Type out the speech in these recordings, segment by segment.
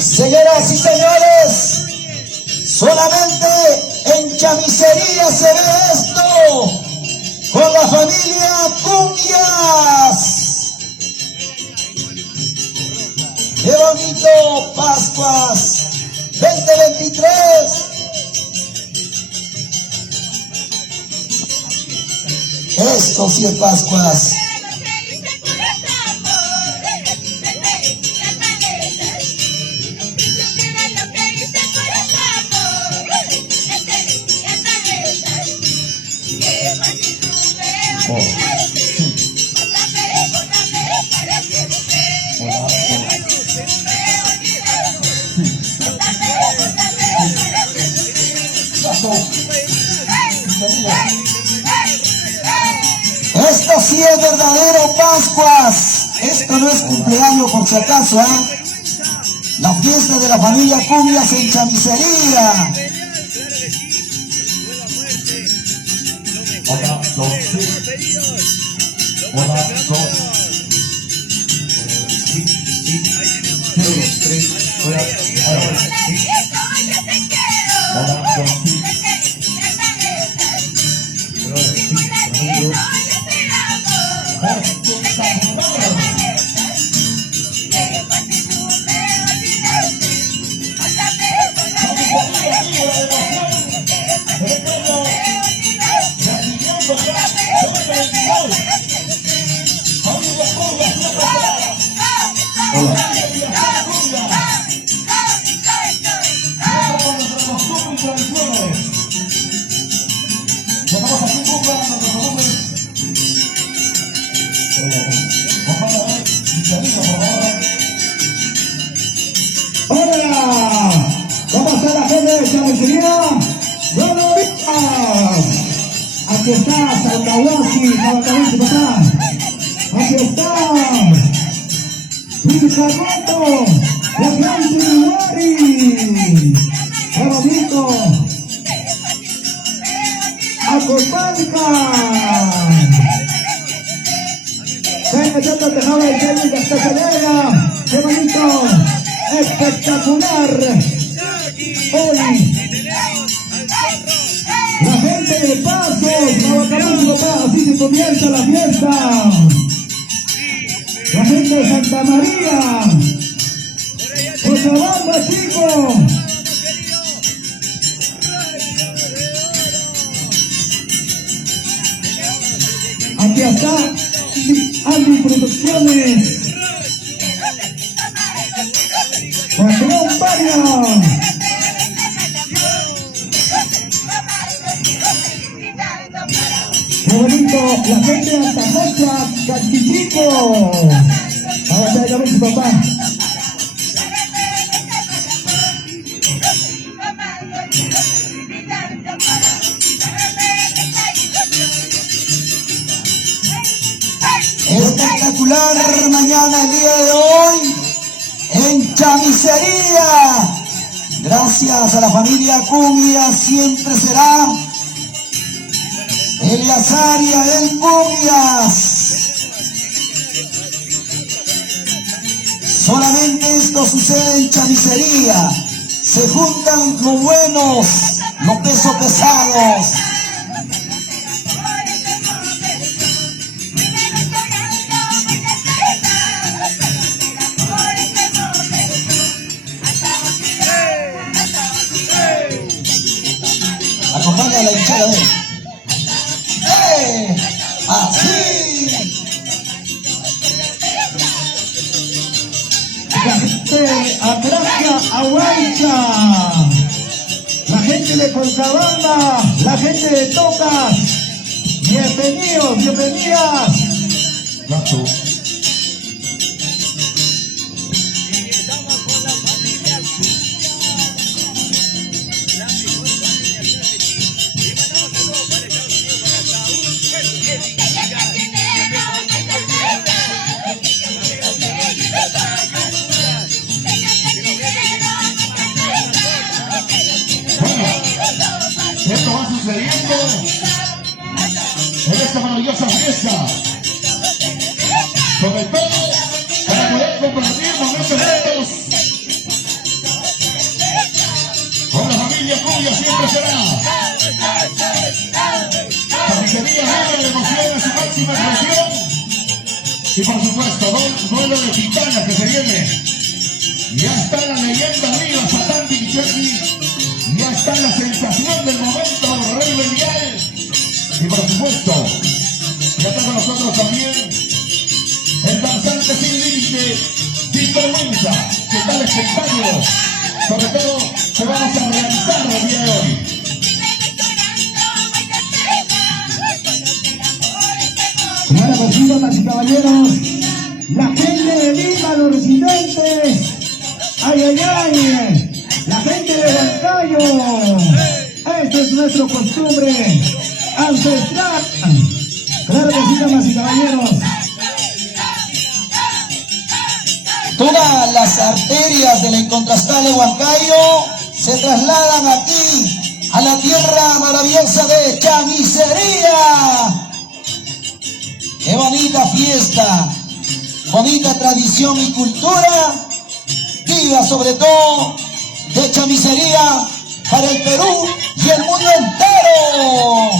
Señoras y señores, solamente en Chamisería se ve esto con la familia Cumbias. ¡Qué bonito! Pascuas 2023. Esto sí es Pascuas. Esto sí es verdadero Pascuas. Esto no es cumpleaños por si acaso, ¿eh? La fiesta de la familia Cumbias en Chamisería. Hola, dos, hola, dos, sí, tres, hola, dos, ¡Hola! ¿Cómo está la gente de Chamisería? ¡Buenos días! Aquí está Saltahuasi, papá. Aquí está Luis Carroto, la gente de Uruguay. ¡Qué bonito! ¡Acompánica! Venga, yo te dejaba el técnico hasta Celera. ¡Qué bonito! ¡Espectacular! Hoy la gente de Pasos, así se comienza la fiesta. La gente de Santa María, Cochabamba, chicos. Aquí está Andy Producciones. Patrón Varia. Qué bonito, la gente de Altamocha, Cachichico. Ahora ya llamo a su papá. Espectacular mañana, el día de hoy, en Chamisería. Gracias a la familia Cumbias, siempre será Eleazar y Abel Cumbias. Solamente esto sucede en Chamisería. Se juntan los buenos, los pesos pesados. Acompaña a la hinchada de así. La gente de Atracia, Ahuaycha. La gente de Cochabamba, la gente de Tocas. Bienvenidos, bienvenidas. gato. Esto va sucediendo en esta maravillosa fiesta. Sobre todo para poder compartir momentos siempre será. Chamisería vive la emoción en su máxima expresión. Y por supuesto, duelo de titanas que se viene. Ya está la leyenda viva, Satán Vincenzi. Ya está la sensación del momento, Rey Belial. Y por supuesto, ya está con nosotros también el danzante sin límite, sin vergüenza. ¿Qué tal espectáculo? Sobre todo, que vamos a realizar el día de hoy. Claro, pues sí, damas y caballeros, la gente de Lima, los residentes, ay, ay, ay, la gente de Huancayo, esta es nuestra costumbre ancestral. Claro que sí, damas y caballeros. Todas las arterias de la incontrastable Huancayo se trasladan aquí, a la tierra maravillosa de Chamisería. ¡Qué bonita fiesta! Bonita tradición y cultura, viva sobre todo de Chamisería para el Perú y el mundo entero.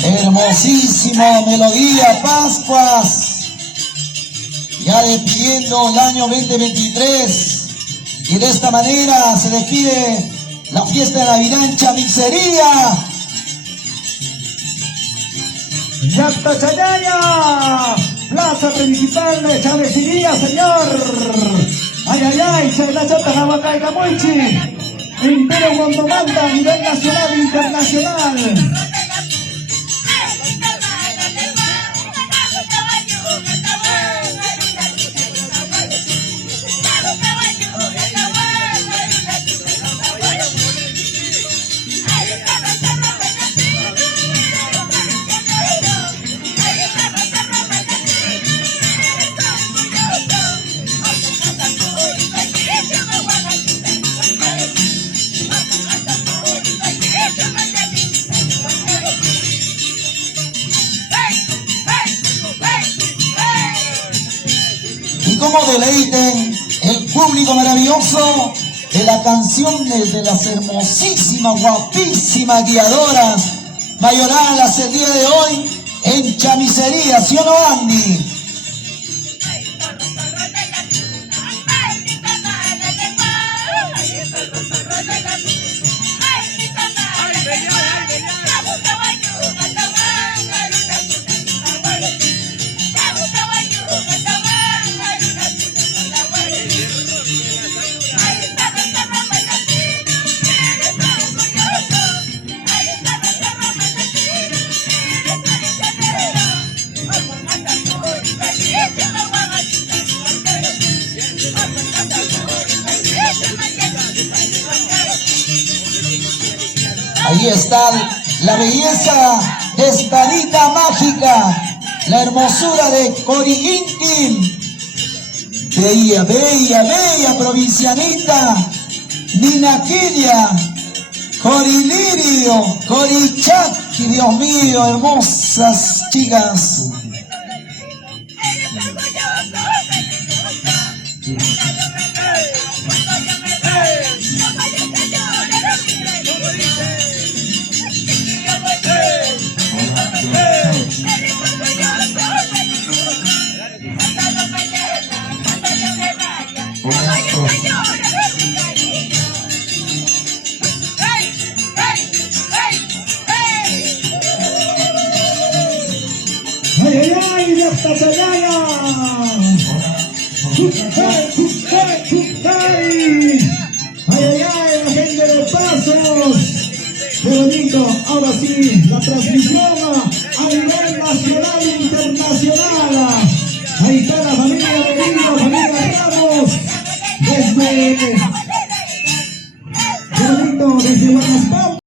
Hermosísima melodía, Pascuas, ya despidiendo el año 2023, y de esta manera se despide la fiesta de Navidad en Chamisería. Yacta Chayaya, plaza principal de Chamisería, señor. Ay, ay, ay, se la chata Jabacay Camuichi, Imperio Mondomanda a nivel nacional e internacional. Cómo deleiten el público maravilloso de las canciones de las hermosísimas, guapísimas guiadoras mayoralas el día de hoy en Chamisería, ¿sí o no, Andy? Ahí está la belleza de Espadita Mágica, la hermosura de Coriintim, bella, bella, bella provincianita, Ninaquilia, Corilirio, Corichaki, Dios mío, hermosas chicas. ¡Ay, ay, ay! ¡Yacta Chayaya! ¡Ay, ay, ay! ¡La gente de Pasos! ¡Qué bonito! Ahora sí, la transmisión a nivel nacional e internacional. Ahí está la familia de Lima, familia Ramos, de desde... Qué bonito, desde Guanaspam.